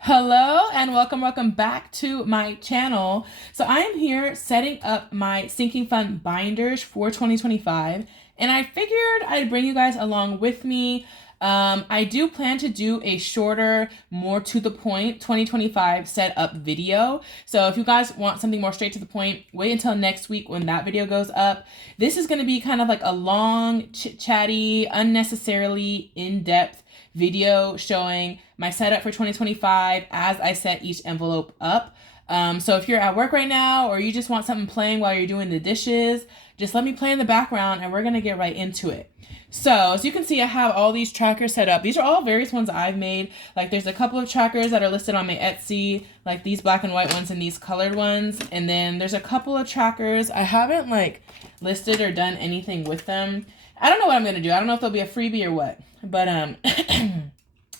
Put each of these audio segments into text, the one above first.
Hello and welcome back to my channel. So I am here setting up my sinking fund binders for 2025, and I figured I'd bring you guys along with me. I do plan to do a shorter, more to the point 2025 setup video. So if you guys want something more straight to the point, wait until next week when that video goes up. This is going to be kind of like a long, chit-chatty, unnecessarily in-depth video showing my setup for 2025 as I set each envelope up. So if you're at work right now or you just want something playing while you're doing the dishes, just let me play in the background and we're going to get right into it. So as you can see, I have all these trackers set up. These are all various ones I've made. Like there's a couple of trackers that are listed on my Etsy, like these black and white ones and these colored ones. And then there's a couple of trackers I haven't like listed or done anything with them. I don't know what I'm going to do. I don't know if they'll be a freebie or what, but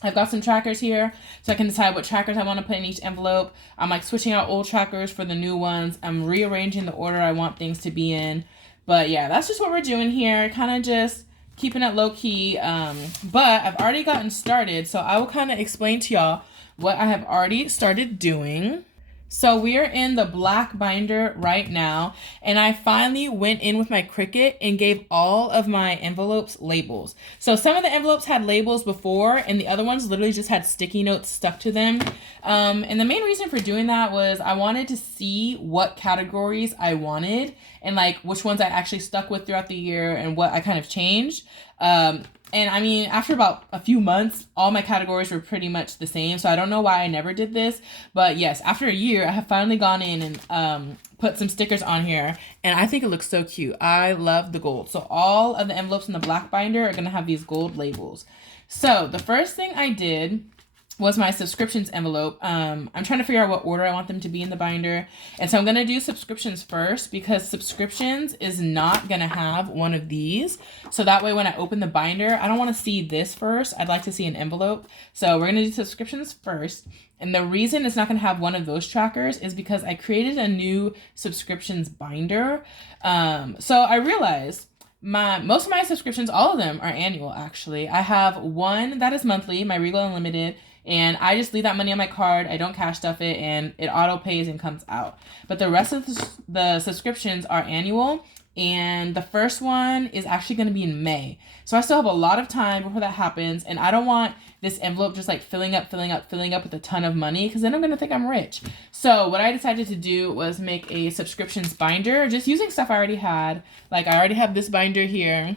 I've got some trackers here so I can decide what trackers I want to put in each envelope. I'm like switching out old trackers for the new ones. I'm rearranging the order I want things to be in. But yeah, that's just what we're doing here. Kind of just keeping it low key. But I've already gotten started. So I will kind of explain to y'all what I have already started doing. So we are in the black binder right now, and I finally went in with my Cricut and gave all of my envelopes labels. So some of the envelopes had labels before, and the other ones literally just had sticky notes stuck to them. And the main reason for doing that was I wanted to see what categories I wanted and like which ones I actually stuck with throughout the year and what I kind of changed. And I mean, after about a few months, all my categories were pretty much the same. So I don't know why I never did this. But yes, after a year, I have finally gone in and put some stickers on here. And I think it looks so cute. I love the gold. So all of the envelopes in the black binder are going to have these gold labels. So the first thing I did was my subscriptions envelope. I'm trying to figure out what order I want them to be in the binder. And so I'm going to do subscriptions first because subscriptions is not going to have one of these. So that way when I open the binder, I don't want to see this first. I'd like to see an envelope. So we're going to do subscriptions first. And the reason it's not going to have one of those trackers is because I created a new subscriptions binder. So I realized most of my subscriptions, all of them are annual actually. I have one that is monthly, my Regal Unlimited, and I just leave that money on my card. I don't cash stuff it, and it auto pays and comes out. But the rest of the subscriptions are annual, and the first one is actually going to be in May. So I still have a lot of time before that happens, and I don't want this envelope just like filling up with a ton of money because then I'm going to think I'm rich. So what I decided to do was make a subscriptions binder just using stuff I already had. Like I already have this binder here,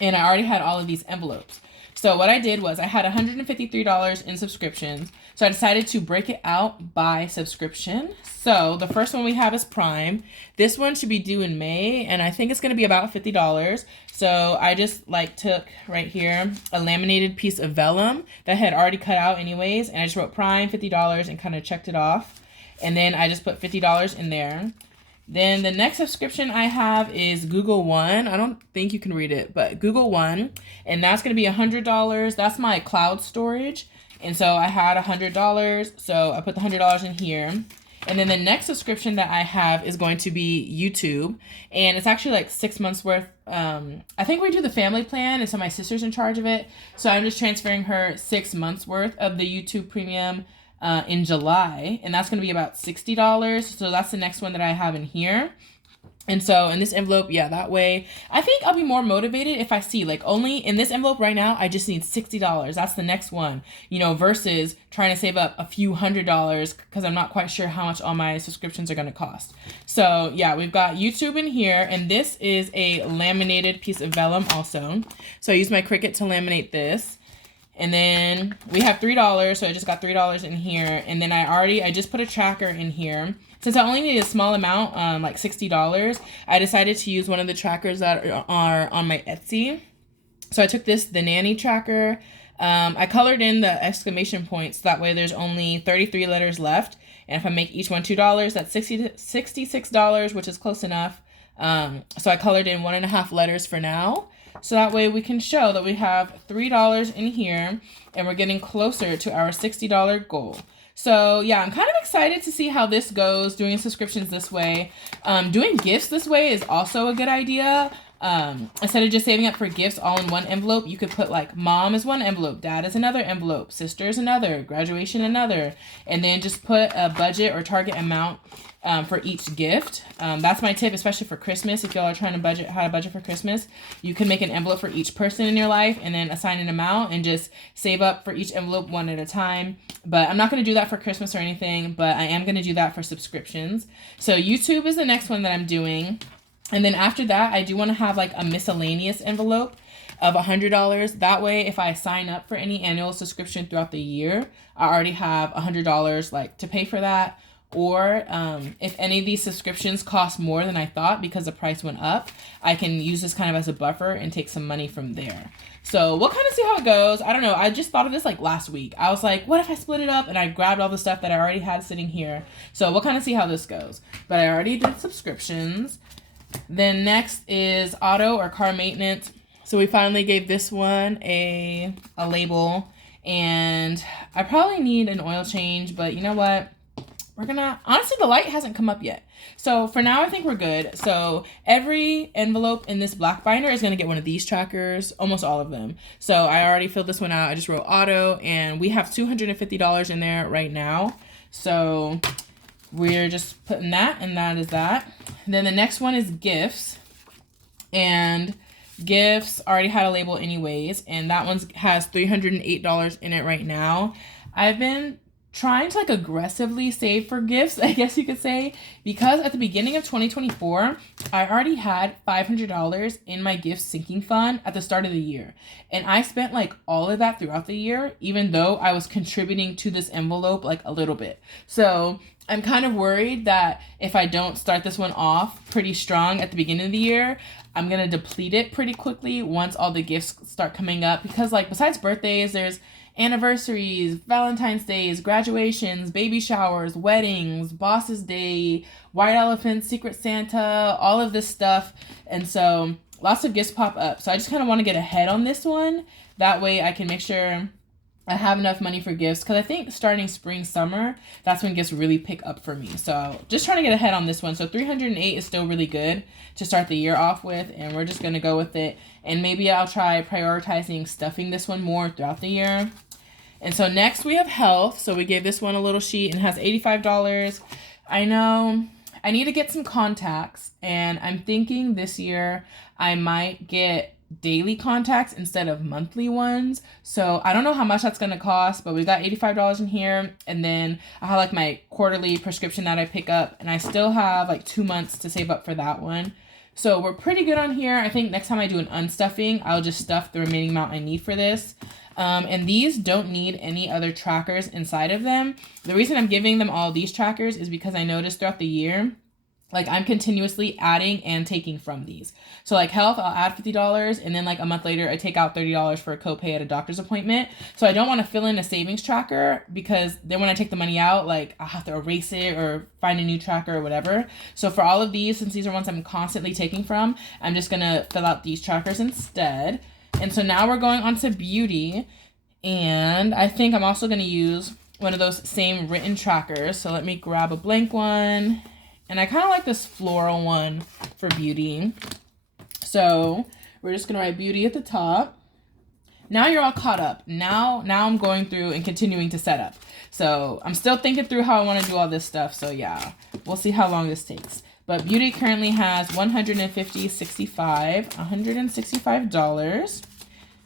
and I already had all of these envelopes. So what I did was I had $153 in subscriptions. So I decided to break it out by subscription. So the first one we have is Prime. This one should be due in May, and I think it's going to be about $50. So I just like took right here a laminated piece of vellum that I had already cut out anyways, and I just wrote Prime $50 and kind of checked it off. And then I just put $50 in there. Then the next subscription I have is Google One. I don't think you can read it, but Google One. And that's going to be $100. That's my cloud storage. And so I had $100. So I put the $100 in here. And then the next subscription that I have is going to be YouTube. And it's actually like 6 months worth. I think we do the family plan. And so my sister's in charge of it. So I'm just transferring her 6 months worth of the YouTube premium in July, and that's going to be about $60. So that's the next one that I have in here. And so in this envelope, yeah, that way I think I'll be more motivated if I see like only in this envelope right now, I just need $60. That's the next one, you know, versus trying to save up a few $100s because I'm not quite sure how much all my subscriptions are going to cost. So yeah, we've got YouTube in here, and this is a laminated piece of vellum also. So I use my Cricut to laminate this. And then we have $3, so I just got $3 in here. And then I just put a tracker in here. Since I only need a small amount, like $60, I decided to use one of the trackers that are on my Etsy. So I took the nanny tracker. I colored in the exclamation points. So that way there's only 33 letters left. And if I make each one $2, that's $66, which is close enough. So I colored in 1.5 letters for now. So that way we can show that we have $3 in here and we're getting closer to our $60 goal. So yeah, I'm kind of excited to see how this goes, doing subscriptions this way. Doing gifts this way is also a good idea. Instead of just saving up for gifts all in one envelope, you could put like mom is one envelope, dad is another envelope, sister is another, graduation another, and then just put a budget or target amount for each gift. That's my tip, especially for Christmas. If y'all are trying to budget how to budget for Christmas, you can make an envelope for each person in your life and then assign an amount and just save up for each envelope one at a time. But I'm not going to do that for Christmas or anything, but I am going to do that for subscriptions. So YouTube is the next one that I'm doing. And then after that, I do want to have like a miscellaneous envelope of $100. That way, if I sign up for any annual subscription throughout the year, I already have $100 like to pay for that. Or if any of these subscriptions cost more than I thought because the price went up, I can use this kind of as a buffer and take some money from there. So we'll kind of see how it goes. I don't know. I just thought of this like last week. I was like, what if I split it up? And I grabbed all the stuff that I already had sitting here. So we'll kind of see how this goes. But I already did subscriptions. Then next is auto or car maintenance. So we finally gave this one a label, and I probably need an oil change, but you know what? Honestly, the light hasn't come up yet. So for now, I think we're good. So every envelope in this black binder is going to get one of these trackers, almost all of them. So I already filled this one out. I just wrote auto, and we have $250 in there right now. So we're just putting that, and that is that. Then the next one is gifts, and gifts already had a label anyways, and that one has $308 in it right now. I've been trying to like aggressively save for gifts, I guess you could say, because at the beginning of 2024, I already had $500 in my gift sinking fund at the start of the year. And I spent like all of that throughout the year, even though I was contributing to this envelope like a little bit. So I'm kind of worried that if I don't start this one off pretty strong at the beginning of the year, I'm going to deplete it pretty quickly once all the gifts start coming up. Because like besides birthdays, there's anniversaries, Valentine's days, graduations, baby showers, weddings, Boss's Day, White Elephant, Secret Santa, all of this stuff. And so lots of gifts pop up. So I just kind of want to get ahead on this one. That way I can make sure I have enough money for gifts, because I think starting spring, summer, that's when gifts really pick up for me. So just trying to get ahead on this one. So 308 is still really good to start the year off with, and we're just going to go with it. And maybe I'll try prioritizing stuffing this one more throughout the year. And so next we have health. So we gave this one a little sheet and it has $85. I know I need to get some contacts, and I'm thinking this year I might get daily contacts instead of monthly ones. So I don't know how much that's going to cost, but we got $85 in here. And then I have like my quarterly prescription that I pick up, and I still have like 2 months to save up for that one. So we're pretty good on here. I think next time I do an unstuffing, I'll just stuff the remaining amount I need for this. And these don't need any other trackers inside of them. The reason I'm giving them all these trackers is because I noticed throughout the year, like I'm continuously adding and taking from these. So like health, I'll add $50, and then like a month later, I take out $30 for a copay at a doctor's appointment. So I don't want to fill in a savings tracker, because then when I take the money out, like I'll have to erase it or find a new tracker or whatever. So for all of these, since these are ones I'm constantly taking from, I'm just going to fill out these trackers instead. And so now we're going on to beauty, and I think I'm also going to use one of those same written trackers. So let me grab a blank one. And I kind of like this floral one for beauty. So we're just going to write beauty at the top. Now you're all caught up. Now I'm going through and continuing to set up. So I'm still thinking through how I want to do all this stuff. So yeah, we'll see how long this takes. But beauty currently has $165,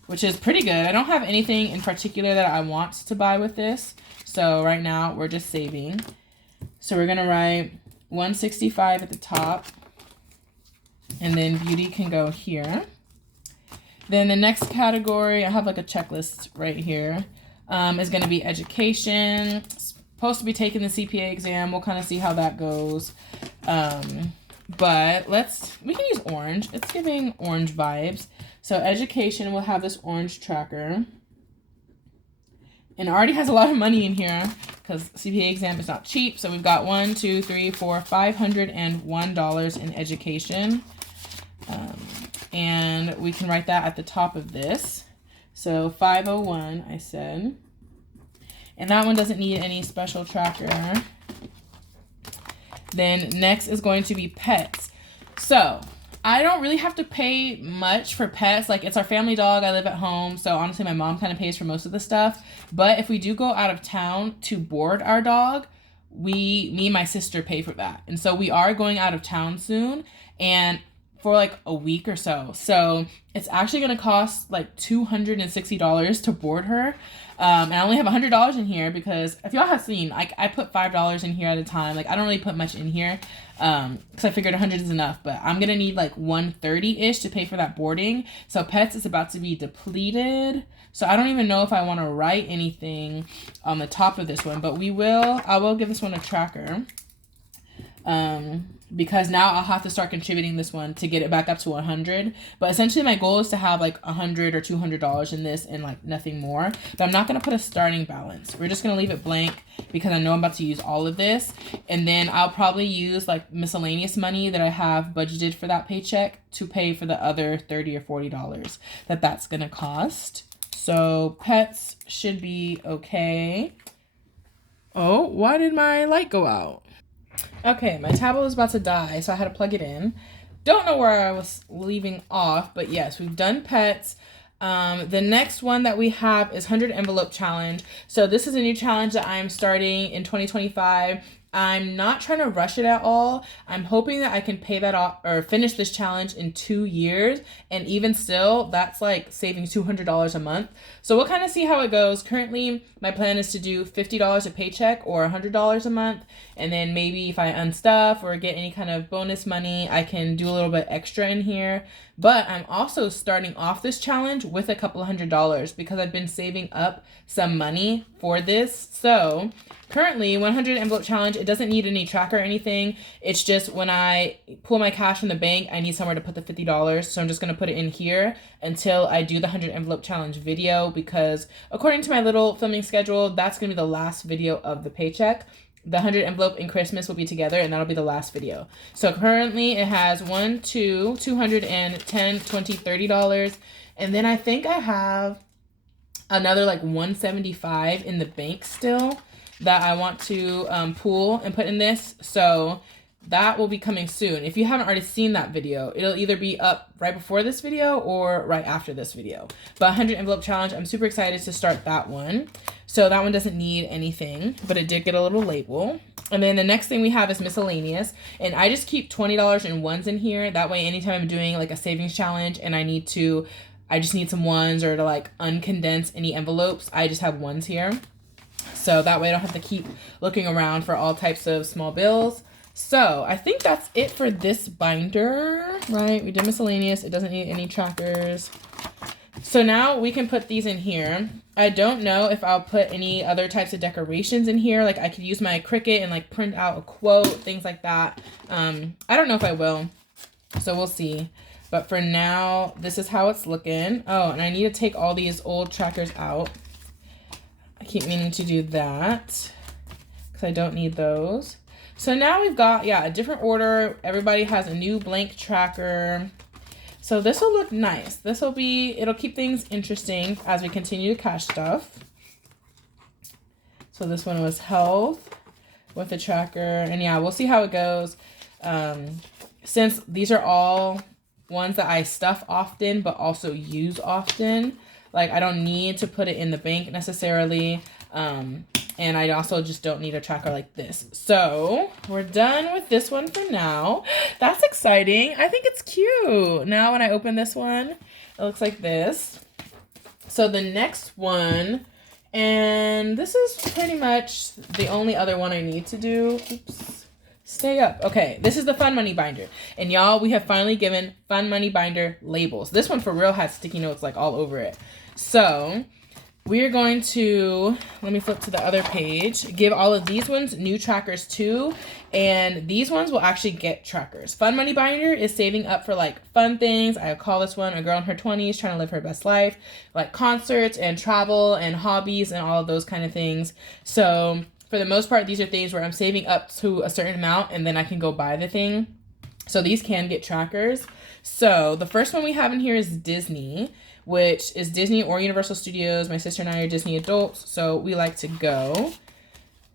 which is pretty good. I don't have anything in particular that I want to buy with this. So right now we're just saving. So we're going to write 165 at the top, and then beauty can go here. Then the next category, I have like a checklist right here, is going to be education. Supposed to be taking the CPA exam. We'll kind of see how that goes. But we can use orange. It's giving orange vibes. So education will have this orange tracker. And it already has a lot of money in here because CPA exam is not cheap. So we've got $501 in education. And we can write that at the top of this. So 501, I said. And that one doesn't need any special tracker. Then next is going to be pets. So I don't really have to pay much for pets. Like, it's our family dog. I live at home. So honestly, my mom kind of pays for most of the stuff. But if we do go out of town to board our dog, me and my sister pay for that. And so we are going out of town soon and for like a week or so. So it's actually going to cost like $260 to board her. And I only have $100 in here because if y'all have seen, like, I put $5 in here at a time. Like, I don't really put much in here because I figured 100 is enough. But I'm going to need like 130-ish to pay for that boarding. So Pets is about to be depleted. So I don't even know if I want to write anything on the top of this one. But I will give this one a tracker. Because now I'll have to start contributing this one to get it back up to 100. But essentially my goal is to have like $100 or $200 in this and like nothing more. But I'm not going to put a starting balance. We're just going to leave it blank because I know I'm about to use all of this. And then I'll probably use like miscellaneous money that I have budgeted for that paycheck to pay for the other $30 or $40 that's going to cost. So Pets should be okay. Oh, why did my light go out? Okay, my tablet was about to die, so I had to plug it in. Don't know where I was leaving off, but yes, we've done Pets. The next one that we have is 100 Envelope Challenge. So this is a new challenge that I'm starting in 2025. I'm not trying to rush it at all. I'm hoping that I can pay that off or finish this challenge in 2 years. And even still, that's like saving $200 a month. So we'll kind of see how it goes. Currently, my plan is to do $50 a paycheck or $100 a month. And then maybe if I unstuff or get any kind of bonus money, I can do a little bit extra in here. But I'm also starting off this challenge with a couple $100 because I've been saving up some money for this. So currently 100 Envelope Challenge, it doesn't need any tracker or anything. It's just when I pull my cash from the bank, I need somewhere to put the $50. So I'm just going to put it in here until I do the 100 Envelope Challenge video because according to my little filming schedule, that's going to be the last video of the paycheck. The 100 envelope and Christmas will be together and that'll be the last video. So currently it has $1, $2, $210, $20, $30. And then I think I have another like $175 in the bank still that I want to pool and put in this. So that will be coming soon. If you haven't already seen that video, it'll either be up right before this video or right after this video. But 100 Envelope Challenge, I'm super excited to start that one. So that one doesn't need anything, but it did get a little label. And then the next thing we have is miscellaneous. And I just keep $20 in ones in here. That way, anytime I'm doing like a savings challenge and I just need some ones or to like uncondense any envelopes, I just have ones here. So that way I don't have to keep looking around for all types of small bills. So I think that's it for this binder, right? We did miscellaneous. It doesn't need any trackers. So now we can put these in here. I don't know if I'll put any other types of decorations in here. Like I could use my Cricut and like print out a quote, things like that. I don't know if I will. So we'll see. But for now, this is how it's looking. Oh, and I need to take all these old trackers out. I keep meaning to do that because I don't need those. So now we've got, a different order. Everybody has a new blank tracker. So this will look nice. It'll keep things interesting as we continue to cash stuff. So this one was health with the tracker. And we'll see how it goes. Since these are all ones that I stuff often, but also use often. Like I don't need to put it in the bank necessarily. And I also just don't need a tracker like this. So we're done with this one for now. That's exciting. I think it's cute. Now when I open this one, it looks like this. So the next one, and this is pretty much the only other one I need to do. Oops. Stay up. Okay, this is the Fun Money Binder. And y'all, we have finally given Fun Money Binder labels. This one for real has sticky notes like all over it. So we're going to, let me flip to the other page, give all of these ones new trackers too. And these ones will actually get trackers. Fun Money Binder is saving up for like fun things. I call this one a girl in her 20s trying to live her best life, like concerts and travel and hobbies and all of those kind of things. So for the most part, these are things where I'm saving up to a certain amount and then I can go buy the thing. So these can get trackers. So the first one we have in here is Disney, which is Disney or Universal Studios. My sister and I are Disney adults, so we like to go.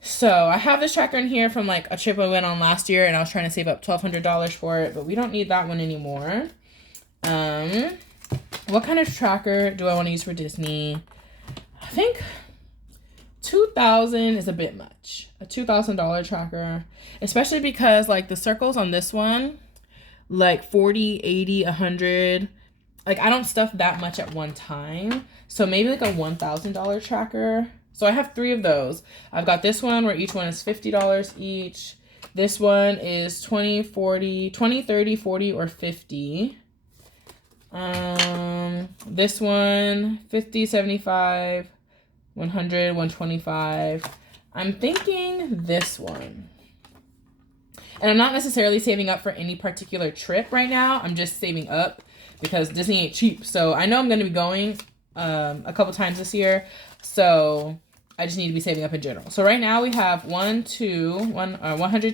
So I have this tracker in here from like a trip I went on last year, and I was trying to save up $1,200 for it, but we don't need that one anymore. What kind of tracker do I want to use for Disney? I think $2,000 is a bit much. A $2,000 tracker, especially because like the circles on this one, like 40, 80, 100, like I don't stuff that much at one time. So maybe like a $1,000 tracker. So I have 3 of those. I've got this one where each one is $50 each. This one is 20, 40, 20, 30, 40, or 50. This one, 50, 75, 100, 125. I'm thinking this one. And I'm not necessarily saving up for any particular trip right now. I'm just saving up because Disney ain't cheap. So I know I'm going to be going a couple times this year. So I just need to be saving up in general. So right now we have 100,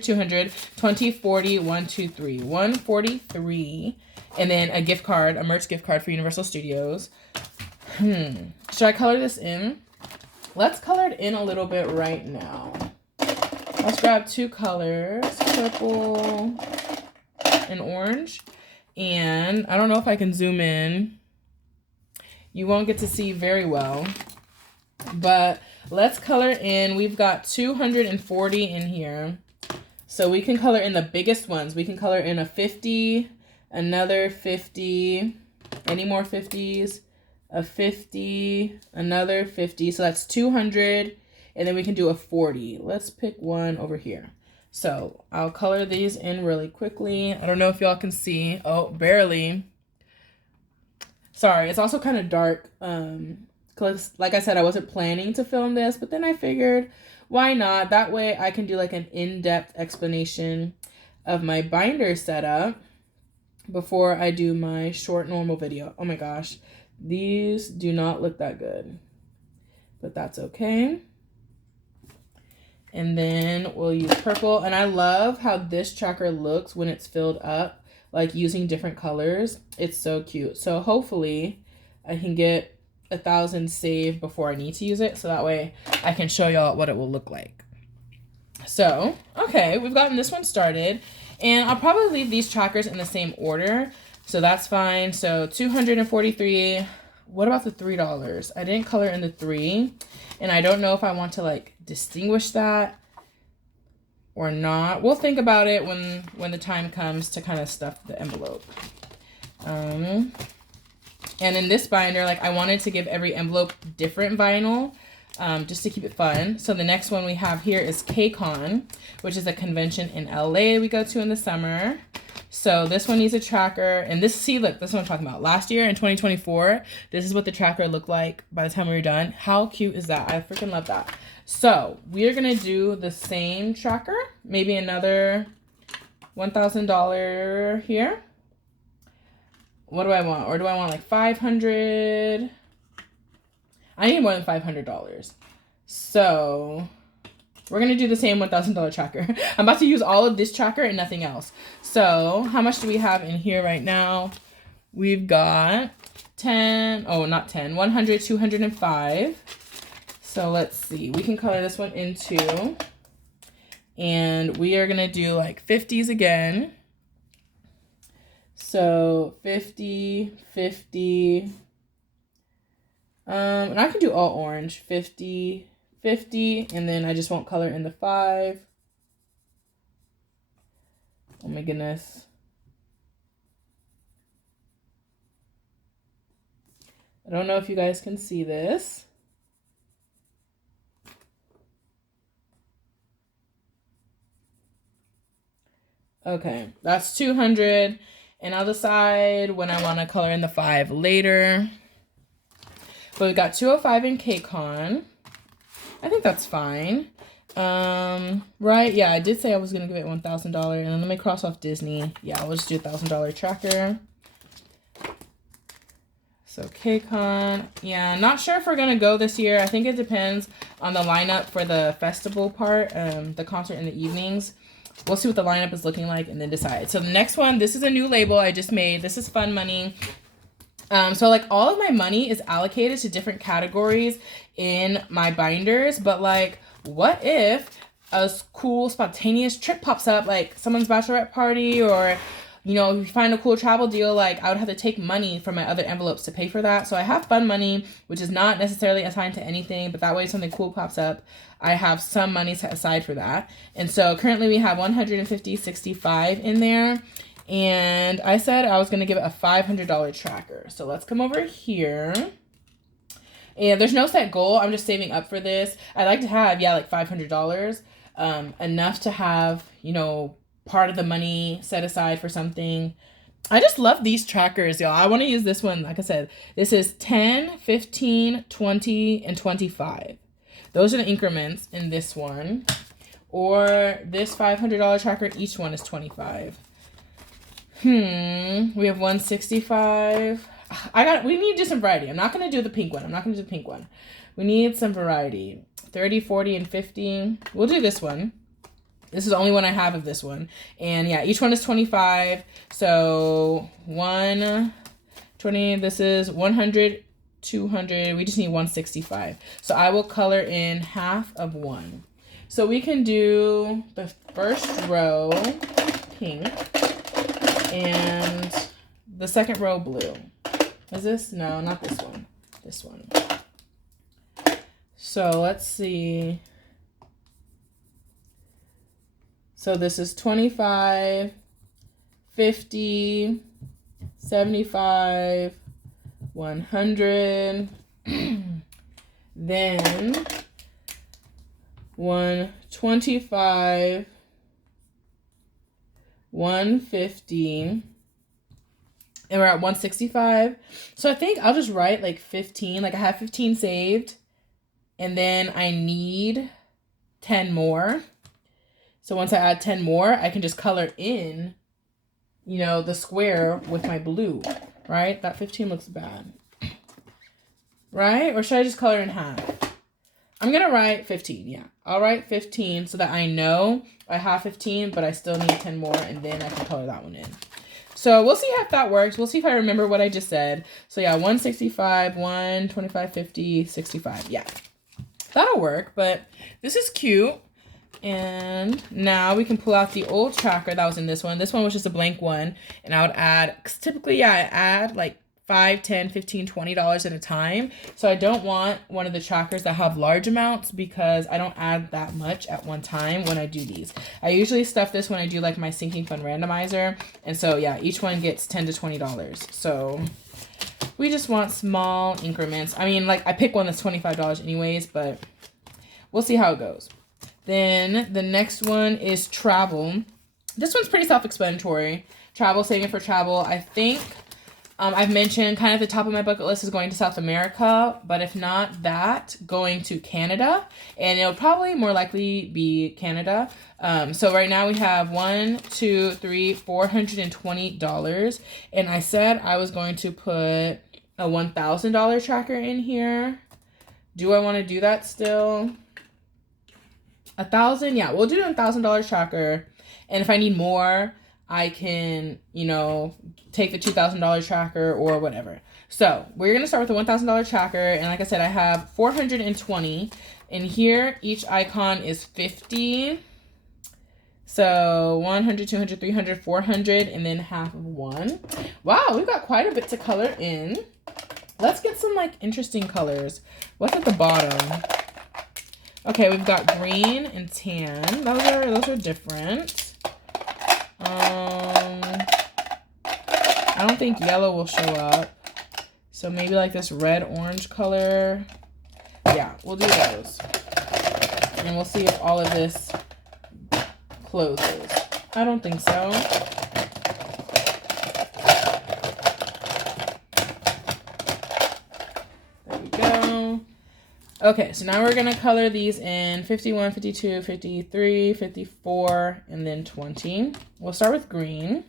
200, 20, 40, 1, 2, 3, 143. And then a gift card, a merch gift card for Universal Studios. Should I color this in? Let's color it in a little bit right now. Let's grab 2 colors, purple and orange. And I don't know if I can zoom in. You won't get to see very well. But let's color in. We've got 240 in here. So we can color in the biggest ones. We can color in a 50, another 50, any more 50s, a 50, another 50. So that's 200. And then we can do a 40. Let's pick one over here. So I'll color these in really quickly. I don't know if y'all can see. Oh, barely. Sorry, it's also kind of dark. Because like I said, I wasn't planning to film this, but then I figured, why not? That way I can do like an in-depth explanation of my binder setup before I do my short normal video. Oh my gosh, these do not look that good, but that's okay. And then we'll use purple. And I love how this tracker looks when it's filled up, like using different colors. It's so cute. So hopefully I can get 1,000 saved before I need to use it. So that way I can show y'all what it will look like. So, okay, we've gotten this one started. And I'll probably leave these trackers in the same order. So that's fine. So 243. What about the $3? I didn't color in the 3. And I don't know if I want to like distinguish that or not. We'll think about it when the time comes to kind of stuff the envelope. And in this binder, like I wanted to give every envelope different vinyl just to keep it fun. So the next one we have here is KCON, which is a convention in LA we go to in the summer. So this one needs a tracker, and this, see, look, this is what I'm talking about. Last year in 2024, this is what the tracker looked like by the time we were done. How cute is that? I freaking love that. So we are gonna do the same tracker, maybe another $1,000 here. What do I want? Or do I want like 500? I need more than $500. So we're going to do the same $1,000 tracker. I'm about to use all of this tracker and nothing else. So how much do we have in here right now? We've got 10, oh, not 10, 100, 205. So let's see. We can color this one in 2. And we are going to do like 50s again. So 50, 50. And I can do all orange. 50, 50, and then I just won't color in the 5. Oh my goodness. I don't know if you guys can see this. Okay, that's 200, and I'll decide when I want to color in the 5 later. But we got 205 in KCON. I think that's fine. Right, yeah, I did say I was gonna give it $1,000, and then let me cross off Disney. Yeah, we'll just do $1,000 tracker. So KCON, yeah, not sure if we're gonna go this year. I think it depends on the lineup for the festival part, the concert in the evenings. We'll see what the lineup is looking like and then decide. So the next one, this is a new label I just made. This is Fun Money. So like all of my money is allocated to different categories in my binders, but like what if a cool spontaneous trip pops up, like someone's bachelorette party, or you know, if you find a cool travel deal, like I would have to take money from my other envelopes to pay for that. So I have fun money, which is not necessarily assigned to anything, but that way if something cool pops up, I have some money set aside for that. And so currently we have 150.65 in there. And I said I was going to give it a $500 tracker. So let's come over here. And there's no set goal. I'm just saving up for this. I'd like to have, yeah, like $500. Enough to have, you know, part of the money set aside for something. I just love these trackers, y'all. I want to use this one. Like I said, this is 10, 15, 20, and 25. Those are the increments in this one. Or this $500 tracker, each one is 25. We have 165. We need to do some variety. I'm not going to do the pink one. We need some variety. 30, 40, and 50. We'll do this one. This is the only one I have of this one. And yeah, each one is 25. So 120, this is 100, 200. We just need 165. So I will color in half of one. So we can do the first row pink and the second row blue. Is this? No, not this one. This one. So let's see. So this is 25, 50, 75, 100, then 125, 150, and we're at 165. So I think I'll just write like 15, like I have 15 saved, and then I need 10 more. So once I add 10 more, I can just color in, you know, the square with my blue, right? That 15 looks bad, right? Or should I just color in half? I'm going to write 15, yeah. I'll write 15 so that I know I have 15, but I still need 10 more, and then I can color that one in. So we'll see if that works. We'll see if I remember what I just said. So yeah, 165, 125, 50, 65. Yeah, that'll work, but this is cute. And now we can pull out the old tracker that was in this one. This one was just a blank one. And I would add, because typically, yeah, I add like $5, $10, $15, $20 at a time. So I don't want one of the trackers that have large amounts because I don't add that much at one time when I do these. I usually stuff this when I do like my sinking fund randomizer. And so yeah, each one gets $10 to $20. So we just want small increments. I mean, like I pick one that's $25 anyways, but we'll see how it goes. Then the next one is travel. This one's pretty self-explanatory. Travel, saving for travel. I think I've mentioned kind of the top of my bucket list is going to South America, but if not that, going to Canada, and it'll probably more likely be Canada. So right now we have $420, and I said I was going to put a $1,000 tracker in here. Do I want to do that still? 1,000, yeah, we'll do a $1,000 tracker, and if I need more, I can, you know, take the $2,000 tracker or whatever. So we're gonna start with the $1,000 tracker, and like I said, I have 420 in here. Each icon is 50. So 100, 200, 300, 400, and then half of one. Wow, we've got quite a bit to color in. Let's get some like interesting colors. What's at the bottom? Okay, we've got green and tan. Those are different. I don't think yellow will show up. So maybe like this red orange color. Yeah, we'll do those. And we'll see if all of this closes. I don't think so. There we go. Okay, so now we're going to color these in 51, 52, 53, 54, and then 20. We'll start with green.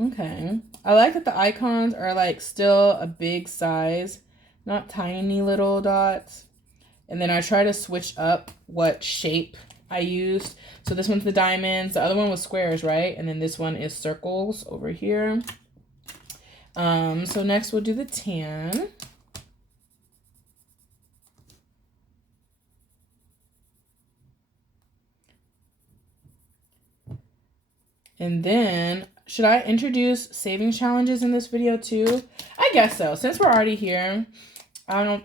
Okay. I like that the icons are like still a big size, not tiny little dots. And then I try to switch up what shape I used. So this one's the diamonds. The other one was squares, right? And then this one is circles over here. So next we'll do the tan. And then, should I introduce savings challenges in this video too? I guess so. Since we're already here,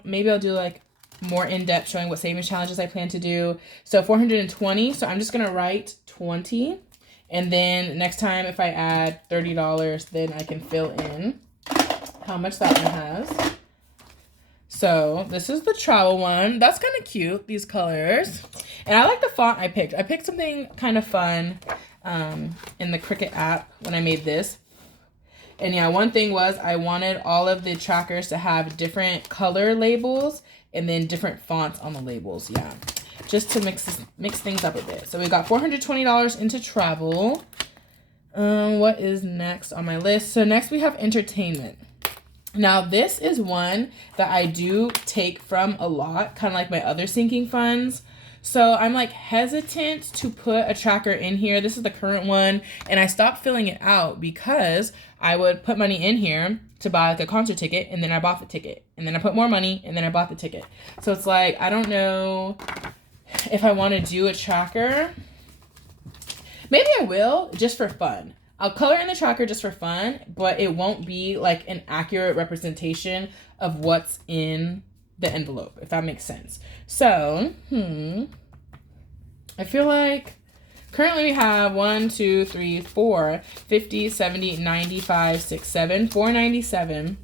maybe I'll do like more in-depth showing what savings challenges I plan to do. So 420, so I'm just gonna write 20. And then next time if I add $30, then I can fill in how much that one has. So this is the travel one. That's kind of cute, these colors. And I like the font I picked. I picked something kind of fun in the Cricut app when I made this. And yeah, one thing was I wanted all of the trackers to have different color labels and then different fonts on the labels. Yeah, just to mix things up a bit. So we got $420 into travel. What is next on my list? So next we have entertainment. Now this is one that I do take from a lot, kind of like my other sinking funds. So I'm like hesitant to put a tracker in here. This is the current one. And I stopped filling it out because I would put money in here to buy like a concert ticket, and then I bought the ticket, and then I put more money, and then I bought the ticket. So it's like, I don't know if I want to do a tracker. Maybe I will, just for fun. I'll color in the tracker just for fun, but it won't be like an accurate representation of what's in the envelope, if that makes sense. So, I feel like currently we have 1, 2, 3, 4, 50, 70, 95, 6, 7, 497.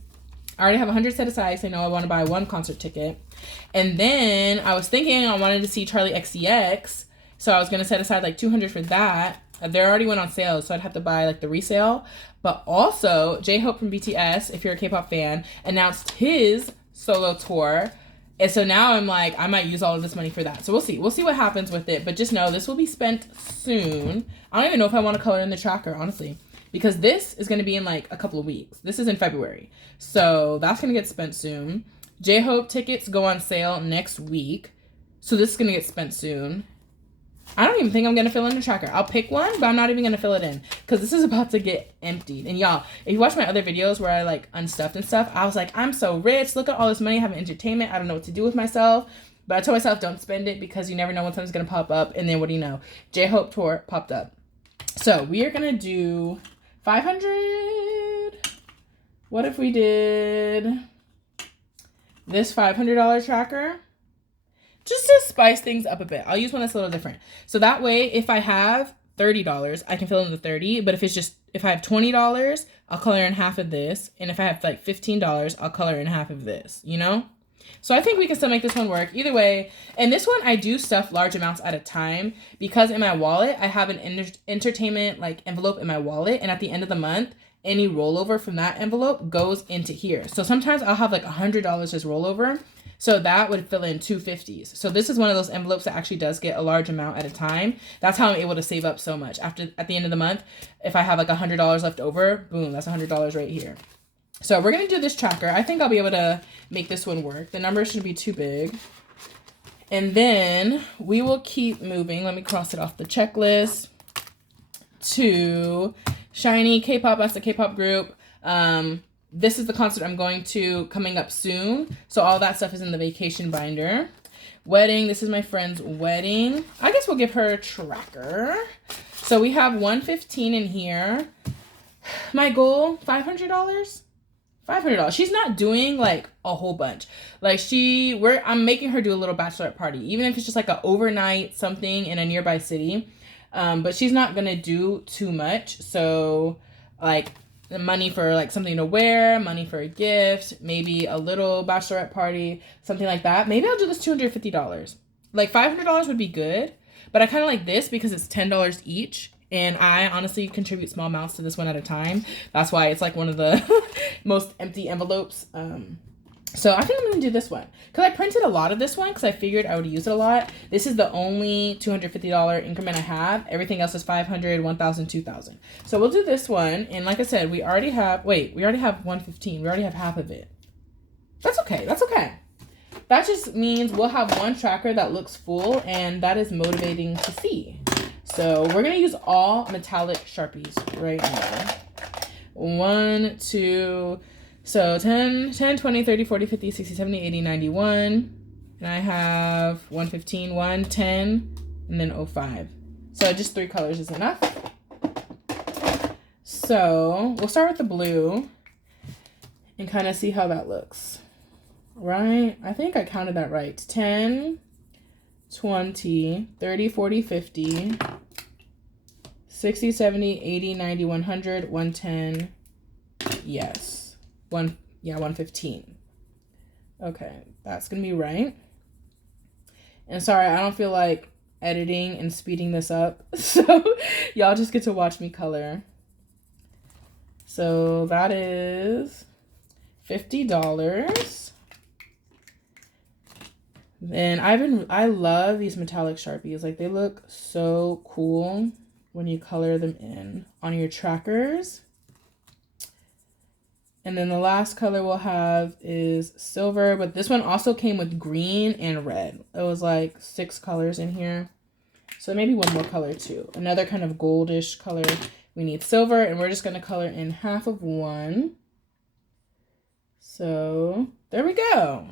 I already have 100 set aside, so I know I want to buy one concert ticket. And then I was thinking I wanted to see Charlie XCX, so I was going to set aside like 200 for that. They already went on sale, so I'd have to buy like the resale. But also, J-Hope from BTS, if you're a K-pop fan, announced his solo tour. And so now I'm like, I might use all of this money for that. So we'll see. We'll see what happens with it. But just know this will be spent soon. I don't even know if I want to color in the tracker, honestly, because this is going to be in like a couple of weeks. This is in February. So that's going to get spent soon. J-Hope tickets go on sale next week. So this is going to get spent soon. I don't even think I'm going to fill in the tracker. I'll pick one, but I'm not even going to fill it in because this is about to get emptied. And y'all, if you watch my other videos where I like unstuffed and stuff, I was like, I'm so rich. Look at all this money. I have entertainment. I don't know what to do with myself. But I told myself, don't spend it because you never know when something's going to pop up. And then what do you know? J-Hope tour popped up. So we are going to do 500. What if we did this $500 tracker? Just to spice things up a bit. I'll use one that's a little different. So that way, if I have $30, I can fill in the 30. But if I have $20, I'll color in half of this. And if I have like $15, I'll color in half of this, you know? So I think we can still make this one work. Either way, and this one I do stuff large amounts at a time because in my wallet, I have an entertainment like envelope in my wallet. And at the end of the month, any rollover from that envelope goes into here. So sometimes I'll have like $100 as rollover. So that would fill in 250s. So this is one of those envelopes that actually does get a large amount at a time. That's how I'm able to save up so much. At the end of the month, if I have like $100 left over, boom, that's $100 right here. So we're gonna do this tracker. I think I'll be able to make this one work. The number shouldn't be too big. And then we will keep moving. Let me cross it off the checklist to Shiny K-pop. That's the K-pop group. This is the concert I'm going to coming up soon. So all that stuff is in the vacation binder. Wedding. This is my friend's wedding. I guess we'll give her a tracker. So we have 115 in here. My goal, $500. $500. She's not doing like a whole bunch. Like I'm making her do a little bachelorette party, even if it's just like an overnight something in a nearby city. But she's not gonna do too much. So like money for like something to wear, money for a gift, maybe a little bachelorette party, something like that. Maybe I'll do this $250. Like $500 would be good, but I kind of like this because it's $10 each. And I honestly contribute small amounts to this one at a time. That's why it's like one of the most empty envelopes. So I think I'm going to do this one. Because I printed a lot of this one because I figured I would use it a lot. This is the only $250 increment I have. Everything else is $500, $1,000, $2,000. So we'll do this one. And like I said, we already have 115. We already have half of it. That's okay. That's okay. That just means we'll have one tracker that looks full. And that is motivating to see. So we're going to use all metallic Sharpies right now. 1, 2... So 10, 20, 30, 40, 50, 60, 70, 80, 91. And I have 115, 1, 10, and then 05. So just 3 colors is enough. So we'll start with the blue and kind of see how that looks. Right? I think I counted that right. 10, 20, 30, 40, 50, 60, 70, 80, 90, 100, 110. Yes. 115. Okay, that's going to be right. And sorry, I don't feel like editing and speeding this up. So y'all just get to watch me color. So that is $50. Then I love these metallic Sharpies. Like, they look so cool when you color them in on your trackers. And then the last color we'll have is silver, but this one also came with green and red. It was like 6 colors in here. So maybe one more color too. Another kind of goldish color. We need silver, and we're just going to color in half of one. So there we go.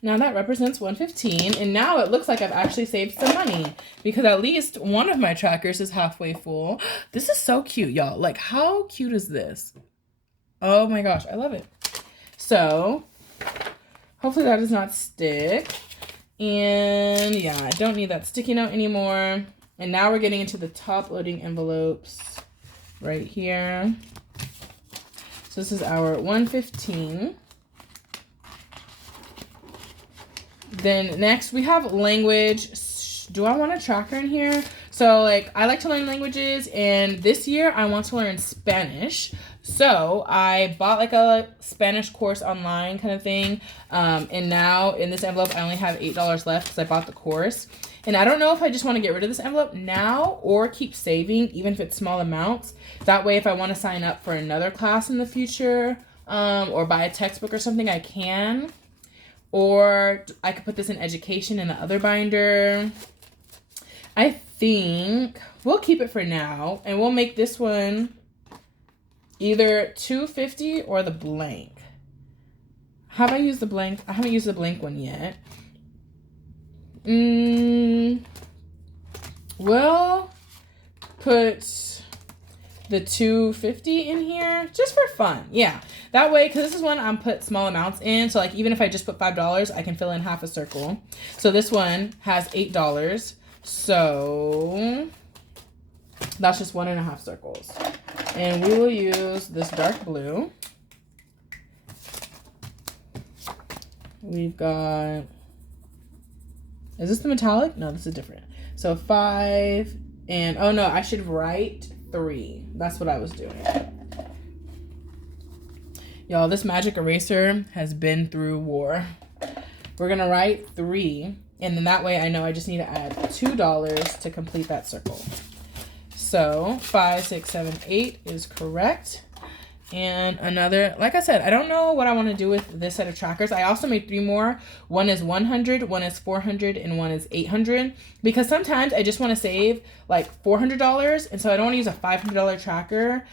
Now that represents 115, and now it looks like I've actually saved some money because at least one of my trackers is halfway full. This is so cute, y'all. Like, how cute is this? Oh my gosh, I love it. So hopefully that does not stick. And yeah, I don't need that sticky note anymore. And now we're getting into the top loading envelopes right here. So this is our 115. Then next we have language. Do I want a tracker in here? So like, I like to learn languages, and this year I want to learn Spanish. So I bought like a Spanish course online kind of thing. And now in this envelope, I only have $8 left because I bought the course. And I don't know if I just want to get rid of this envelope now or keep saving, even if it's small amounts. That way, if I want to sign up for another class in the future, or buy a textbook or something, I can. Or I could put this in education in the other binder. I think we'll keep it for now, and we'll make this one either $250 or the blank. Have I used the blank? I haven't used the blank one yet. We'll put the $250 in here just for fun. Yeah, that way, because this is one I'm put small amounts in. So like, even if I just put $5, I can fill in half a circle. So this one has $8. So that's just 1.5 circles. And we will use this dark blue. We've got, is this the metallic? No, this is different. So 5, and oh no, I should write 3. That's what I was doing. Y'all, this magic eraser has been through war. We're gonna write 3, and then that way I know I just need to add $2 to complete that circle. So 5, 6, 7, 8 is correct. And another, like I said, I don't know what I want to do with this set of trackers. I also made 3 more. One is 100, one is 400, and one is 800. Because sometimes I just want to save like $400, and so I don't want to use a $500 tracker.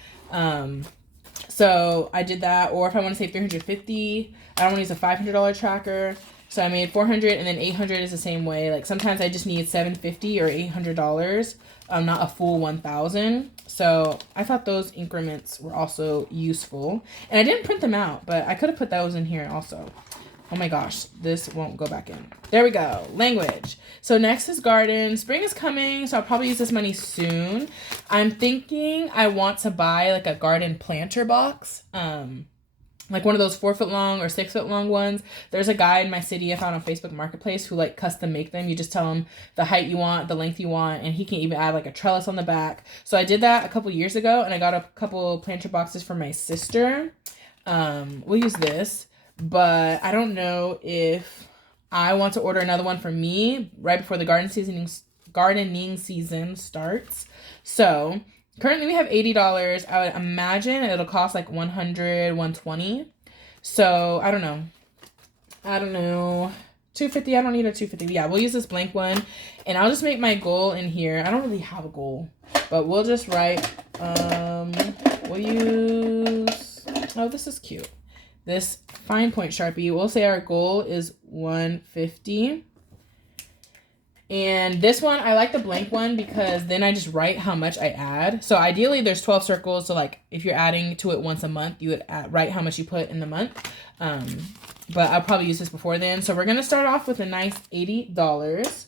So I did that. Or if I want to save $350, I don't want to use a $500 tracker. So I made 400, and then 800 is the same way. Like sometimes I just need $750 or $800, not a full 1,000. So I thought those increments were also useful. And I didn't print them out, but I could have put those in here also. Oh my gosh, this won't go back in. There we go, language. So next is garden. Spring is coming, so I'll probably use this money soon. I'm thinking I want to buy like a garden planter box. Like one of those 4 foot long or 6 foot long ones. There's a guy in my city I found on Facebook Marketplace who like custom make them. You just tell him the height you want, the length you want, and he can even add like a trellis on the back. So I did that a couple years ago, and I got a couple planter boxes for my sister. We'll use this, but I don't know if I want to order another one for me right before the gardening season starts. So currently we have $80. I would imagine it'll cost like $100, $120. So I don't know. $250. I don't need a $250. Yeah, we'll use this blank one, and I'll just make my goal in here. I don't really have a goal, but we'll just write. We'll use. Oh, this is cute. This fine point Sharpie. We'll say our goal is 150. And this one, I like the blank one because then I just write how much I add. So ideally there's 12 circles. So like if you're adding to it once a month, you would write how much you put in the month. But I'll probably use this before then. So we're going to start off with a nice $80.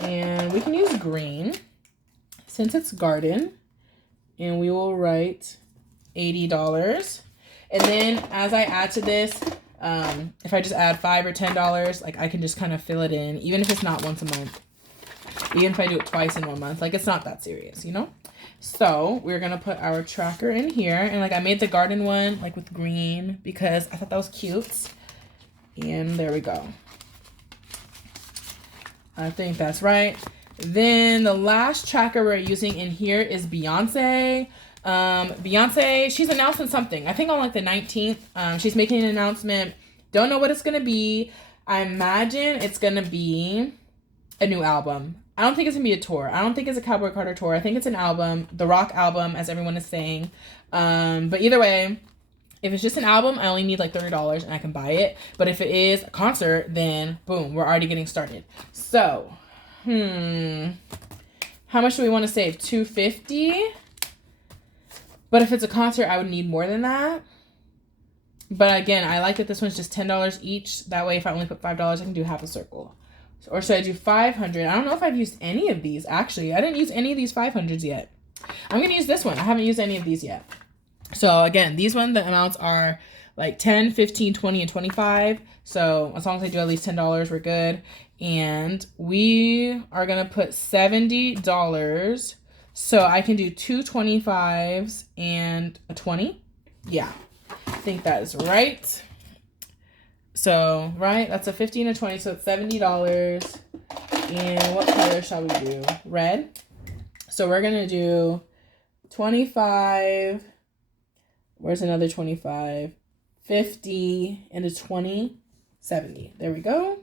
And we can use green since it's garden. And we will write $80. And then as I add to this, if I just add $5 or $10, like I can just kind of fill it in, even if it's not once a month, even if I do it twice in 1 month, like it's not that serious, you know? So we're going to put our tracker in here. And like I made the garden one like with green because I thought that was cute. And there we go. I think that's right. Then the last tracker we're using in here is Beyonce. Beyonce, she's announcing something. I think on like the 19th, she's making an announcement. Don't know what it's going to be. I imagine it's going to be a new album. I don't think it's going to be a tour. I don't think it's a Cowboy Carter tour. I think it's an album, the rock album, as everyone is saying. But either way, if it's just an album, I only need like $30 and I can buy it. But if it is a concert, then boom, we're already getting started. So, how much do we want to save? $250. But if it's a concert, I would need more than that. But again, I like that this one's just $10 each. That way, if I only put $5, I can do half a circle. Or should I do 500? I don't know if I've used any of these, actually. I didn't use any of these 500s yet. I'm going to use this one. I haven't used any of these yet. So again, these ones, the amounts are like 10, 15, 20, and 25. So as long as I do at least $10, we're good. And we are going to put $70. So I can do 2 25s and a 20. Yeah, I think that is right. So, right, that's a 15 and 20, so it's $70. And what color shall we do? Red. So we're going to do 25. Where's another 25? 50 and a 20, 70. There we go.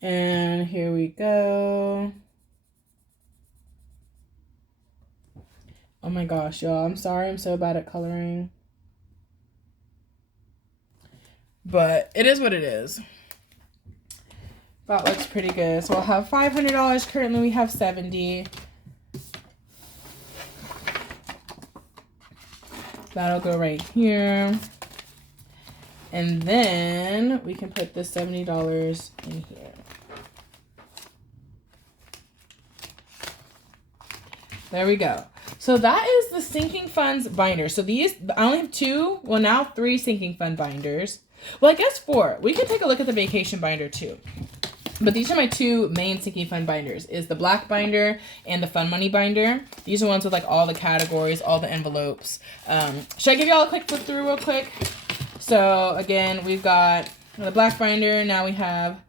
And here we go. Oh my gosh, y'all. I'm sorry I'm so bad at coloring. But it is what it is. That looks pretty good. So we'll have $500. Currently we have 70. That'll go right here. And then we can put this $70 in here. There we go. So that is the sinking funds binder. So these, I only have 2, well now 3 sinking fund binders. Well, I guess 4. We can take a look at the vacation binder too. But these are my 2 main sinking fund binders, is the black binder and the fun money binder. These are ones with like all the categories, all the envelopes. Should I give y'all a quick flip through real quick? So again, we've got the black binder. Now we have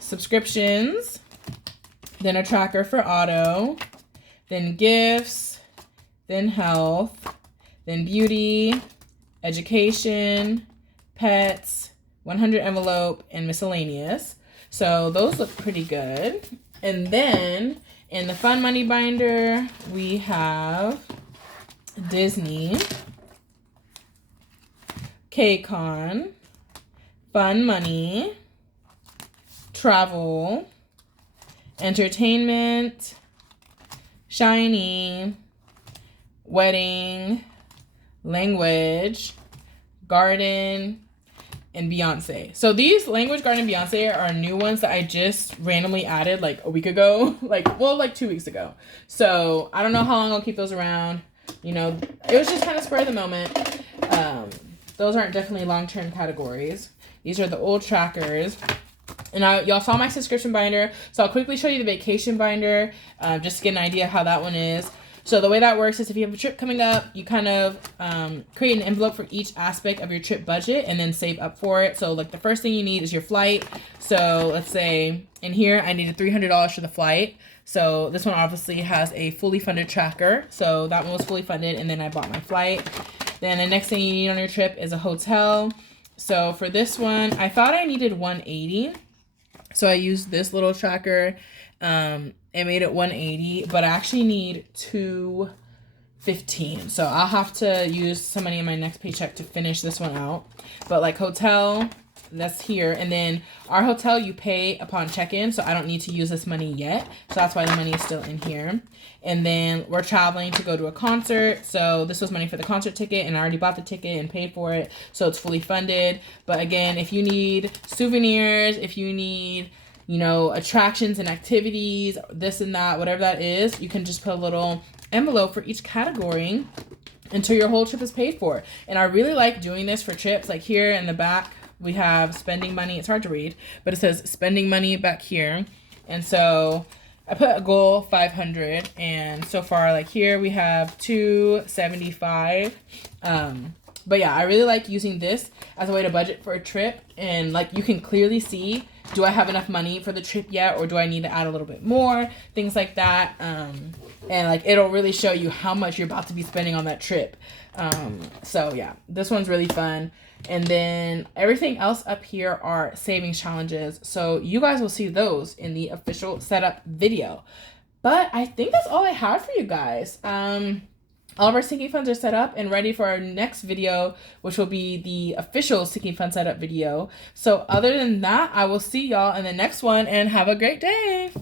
subscriptions, then a tracker for auto, then gifts, then health, then beauty, education, pets, 100 envelope, and miscellaneous. So those look pretty good. And then in the fun money binder, we have Disney, KCON, fun money, travel, entertainment, shiny, wedding, language, garden, and Beyonce. So these language, garden, and Beyonce are new ones that I just randomly added like a week ago, like 2 weeks ago. So I don't know how long I'll keep those around. You know, it was just kind of spur of the moment. Those aren't definitely long-term categories. These are the old trackers. And y'all saw my subscription binder, so I'll quickly show you the vacation binder, just to get an idea of how that one is. So the way that works is if you have a trip coming up, you kind of create an envelope for each aspect of your trip budget and then save up for it. So like the first thing you need is your flight. So let's say in here, I needed $300 for the flight. So this one obviously has a fully funded tracker. So that one was fully funded, and then I bought my flight. Then the next thing you need on your trip is a hotel. So for this one, I thought I needed 180. So I used this little tracker. It made it 180, but I actually need 2 $15. So I'll have to use some money in my next paycheck to finish this one out. But like hotel, that's here. And then our hotel, you pay upon check-in, so I don't need to use this money yet. So that's why the money is still in here. And then we're traveling to go to a concert. So this was money for the concert ticket, and I already bought the ticket and paid for it. So it's fully funded. But again, if you need souvenirs, if you need, you know, attractions and activities, this and that, whatever that is, you can just put a little envelope for each category until your whole trip is paid for. And I really like doing this for trips. Like here in the back, we have spending money. It's hard to read, but it says spending money back here. And so I put a goal 500, and so far, like here we have 275. But yeah, I really like using this as a way to budget for a trip, and like you can clearly see, do I have enough money for the trip yet, or do I need to add a little bit more, things like that. And like it'll really show you how much you're about to be spending on that trip. So yeah, this one's really fun. And then everything else up here are savings challenges. So you guys will see those in the official setup video. But I think that's all I have for you guys. All of our sinking funds are set up and ready for our next video, which will be the official sinking fund setup video. So other than that, I will see y'all in the next one, and have a great day.